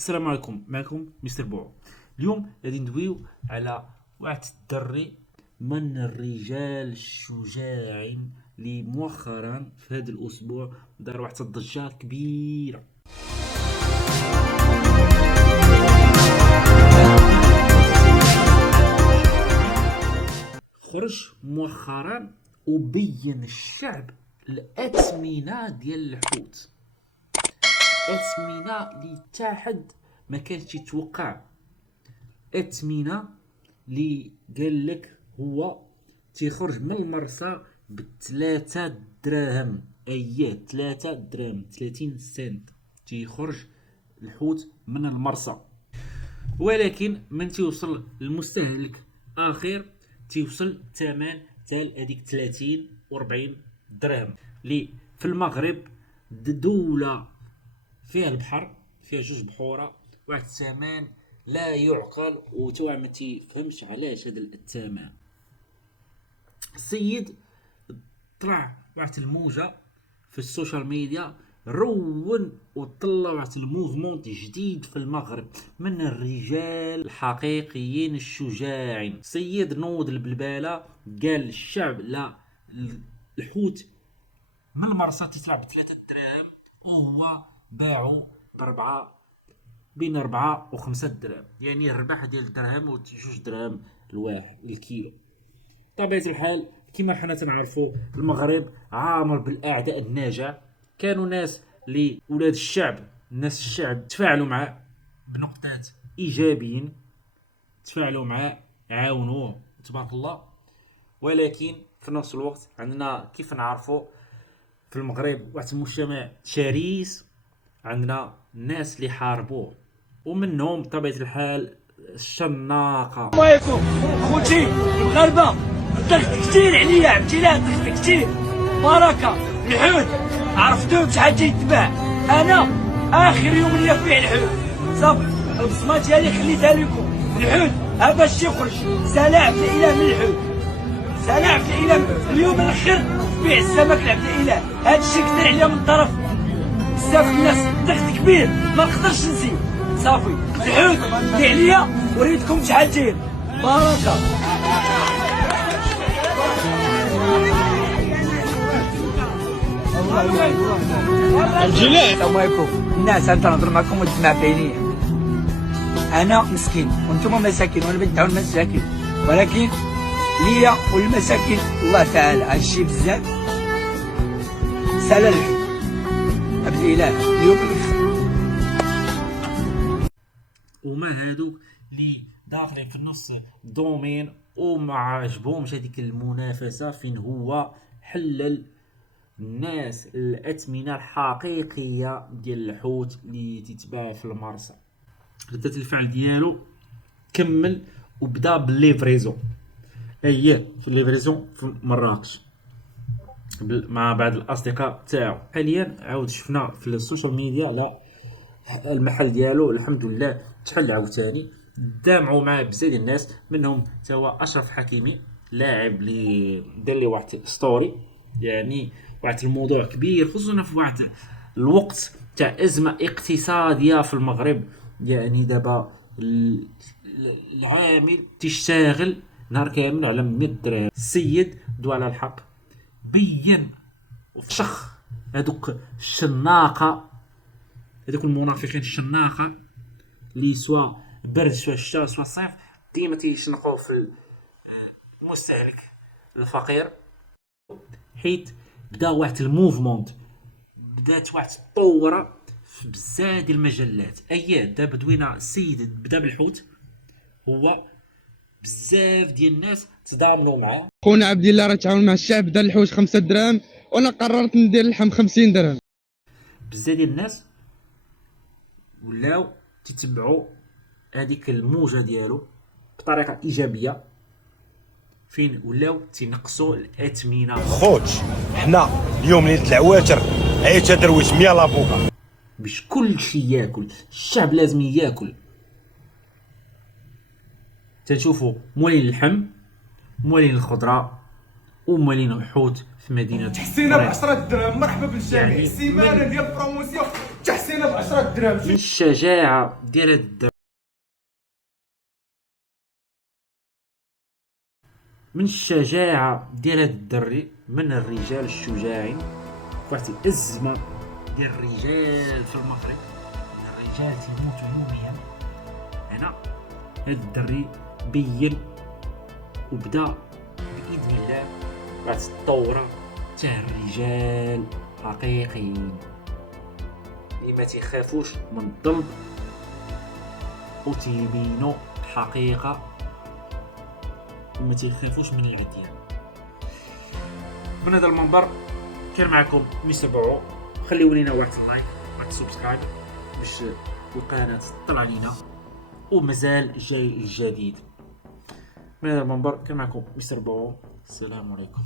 السلام عليكم، معكم مستر بو. اليوم غادي ندويو على واحد الدري من الرجال الشجاعين اللي مؤخرا في هذا الاسبوع دار واحد الضجه كبيره. خرج مؤخرا وبين الشعب الاثمنه ديال الحوت، اثمنه اللي حتى حد ما كانش يتوقع. اثمنه اللي قال لك هو تيخرج من المرسى بثلاثة دراهم، اييه 3 دراهم 30 سنت تيخرج الحوت من المرسى، ولكن من تيوصل للمستهلك اخر تيوصل الثمن تاع هذيك 30 و40 درهم. اللي في المغرب دولة فيها البحر، فيها جوج بحوره، واحد الثمن لا يعقل وتوع ما تيفهمش علاش هذا الثمن. السيد طلع واحد الموجه في السوشيال ميديا، رون وطلع واحد الموفمنت جديد في المغرب من الرجال الحقيقيين الشجاعين. السيد نوض البلباله، قال للشعب لا، الحوت من المرسى تطلع ب3 دراهم وهو باعوا بين 4 و5 دراهم، يعني الربح ديال الدرهم و 2 دراهم الواحد الكيلو. طبيعة الحال كما حنا تنعرفوا المغرب عامر بالاعداء الناجع. كانوا ناس اللي ولاد الشعب، الناس الشعب تفاعلوا معاه بنقطات ايجابيين، تفاعلوا معاه، عاونوه تبارك الله. ولكن في نفس الوقت عندنا كيف نعرفوا في المغرب واحد المجتمع شرس، عندنا الناس اللي حاربوه ومنهم بطبيعة الحال الشناقة. السلام عليكم خوتي المغاربه، ضغط كثير عليا عمتي، لا ضغط كثير بركه. الحوت عرفتو شحال تيتباع؟ انا اخر يوم ليا في بيع الحوت صافي، البصمه ديالي خليتها لكم. الحوت ها باش يخرج سلاع في الاله من الحوت، سلاع في الاله. اليوم الاخر بيع السمك لعبد الاله، هادشي كثر عليا من الطرف بزاف الناس، ضغط كبير ما نقدرش نزيد صافي. الحوت دي عليا وريتكم شحال داير بركه. السلام عليكم الناس، انت نهضر معكم وتسمع بعينيا. انا مسكين وانتم مساكين وانا بدعو المساكين، ولكن ليا والمساكين الله تعالى هادشي بزاف سالا الحوت عبد الاله اليوم الاخر. وما هادوك اللي داخلين في النص دومين وما عجبهمش هذيك المنافسة، فين هو حلل الناس الأثمنة الحقيقية ديال الحوت اللي تتباع في المرسى. ردة الفعل ديالو كمل وبدا بالليفريزون، اييه في الليفريزون في مراكش مع بعض الاصدقاء تاعو. حاليا عاود شفنا في السوشيال ميديا لا المحل ديالو الحمد لله تحل عاوتاني، دامعوا معاه بزاف ديال الناس، منهم تا هو اشرف حكيمي لاعب اللي دار لي واحد ستوري، يعني واحد الموضوع كبير خصوصا في واحد الوقت تاع ازمه اقتصاديه في المغرب. يعني دابا العامل تشتغل نهار كامل على 100 درهم. السيد دو على الحق، بين وفشخ هذوك الشناقه، هذوك المنافقين الشناقه اللي سوا برد سوا الشتاء سوا الصيف ديما تيشنقوا في المستهلك الفقير. حيت بدا واحد الموفمنت، بدات واحد الطوره في بزاف ديال المجلات. اييه دابا دوينا السيد بدا بالحوت، هو بزاف ديال الناس تضامنوا معاه. خونا عبد الله راه تعاون مع الشعب دار الحوت 5 دراهم، وانا قررت ندير اللحم 50 درهم. بزاف ديال الناس ولاو تتبعوا هذيك الموجه ديالو بطريقه ايجابيه، فين ولاو تنقصوا الاثمنه. خوت حنا اليوم ليله العواتر عيت درويش 100 لابوكا باش كل شيء ياكل، الشعب لازم ياكل. تنشوفوا مولين اللحم، مولين الخضره، ومولين الحوت في مدينه تحسينا ب 10 دراهم. مرحبا بالجميع، يعني سيمانه ديال بروموسيون تحسين كاينه ب 10 دراهم. من الشجاعة ديال هاد الدري، من الشجاعة ديال هاد الدري، من الرجال الشجاعين في واحد الأزمة ديال الرجال في المغرب، الرجال تيموتوا يوميا. هنا هاد الدري بين وبدا بإذن الله واحد الثورة تاع الرجال حقيقيين اللي ما تيخافوش من الظلم وتيبينوا الحقيقة وما تيخافوش من العديان. من هذا المنبر كان معكم مستر بوعو. خليو لينا واحد اللايك واحد السبسكرايب باش القناة تطلع لينا ومازال جاي الجديد. من هذا المنبر كان معكم مستر بوعو. السلام عليكم.